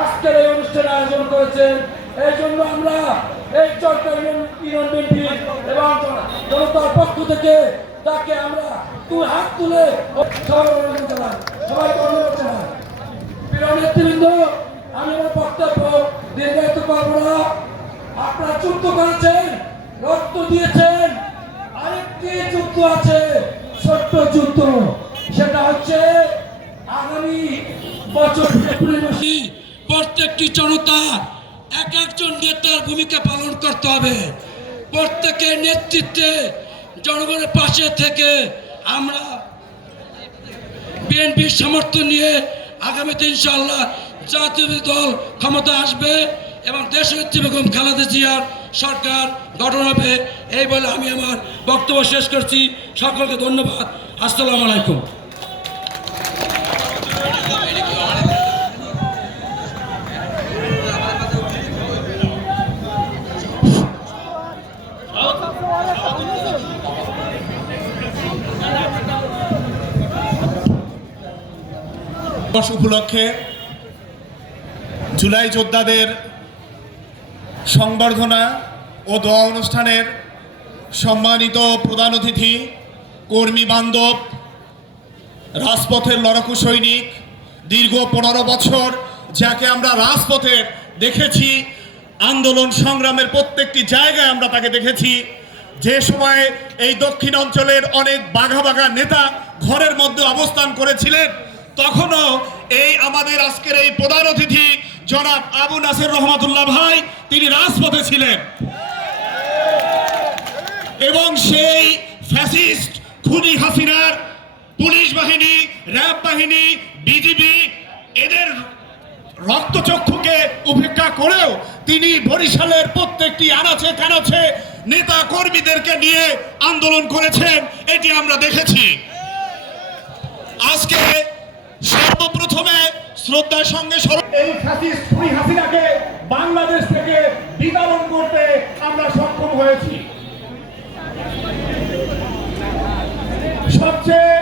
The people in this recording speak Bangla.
আজকের এই অনুষ্ঠানে আয়োজন করেছেন। এই জন্য আমরা এই চরকা ইউনিয়ন বিএনপি এবং জনতার পক্ষ থেকে তাকে আমরা হাত তুলে সবাইকে অনুরোধ জানাই। প্রিয় নেতৃবৃন্দ, আমি আমার বক্তব্য দীর্ঘায়িত করবো না। আপনারা যুদ্ধ করেছেন, রক্ত দিয়েছেন। আরেকটি যুদ্ধ আছে, ছোট্ট যুদ্ধ, সেটা হচ্ছে আগামী বছর ফেব্রুয়ারি মাসে প্রত্যেকটি জনতা এক একজন নেতার ভূমিকা পালন করতে হবে। প্রত্যেকের নেতৃত্বে জনগণের পাশে থেকে আমরা বিএনপির সমর্থন নিয়ে আগামীতে ইনশাআল্লাহ জাতীয় দল ক্ষমতা আসবে এবং দেশনেত্রী বেগম খালেদা জিয়ার সরকার গঠন হবে। এই বলে আমি আমার বক্তব্য শেষ করছি। সকলকে ধন্যবাদ। আসসালামু আলাইকুম। উপলক্ষে জুলাই যোদ্ধাদের সংবর্ধনা ও দোয়া অনুষ্ঠানের সম্মানিত প্রধান অতিথি, কর্মী বান্ধব, রাজপথের লড়াকু সৈনিক, দীর্ঘ 15 বছর যাকে আমরা রাজপথে দেখেছি, আন্দোলন সংগ্রামের প্রত্যেকটি জায়গায় আমরা তাকে দেখেছি। যে সময়ে এই দক্ষিণ অঞ্চলের অনেক বাঘা বাঘা নেতা ঘরের মধ্যে অবস্থান করেছিলেন, তখনও এই আমাদের আজকের এই প্রধান অতিথি জনাব আবু নাসের রহমাতুল্লাহ ভাই তিনি রাজপথে ছিলেন এবং সেই ফ্যাসিস্ট খুনি হাসিনার পুলিশ বাহিনী, র্যাব বাহিনী, বিজিবি এদের রক্তচক্ষুকে উপেক্ষা করেও তিনি বরিশালের প্রত্যেকটি আনাচে কানাচে নেতা কর্মীদেরকে নিয়ে আন্দোলন করেছেন। এটি আমরা দেখেছি। আজকে সর্বপ্রথমে শ্রদ্ধার সঙ্গে এই ফ্যাসিস্ট খুনি হাসিনাকে বাংলাদেশ থেকে বিতাড়ন করতে আমরা সক্ষম হয়েছি। সবচেয়ে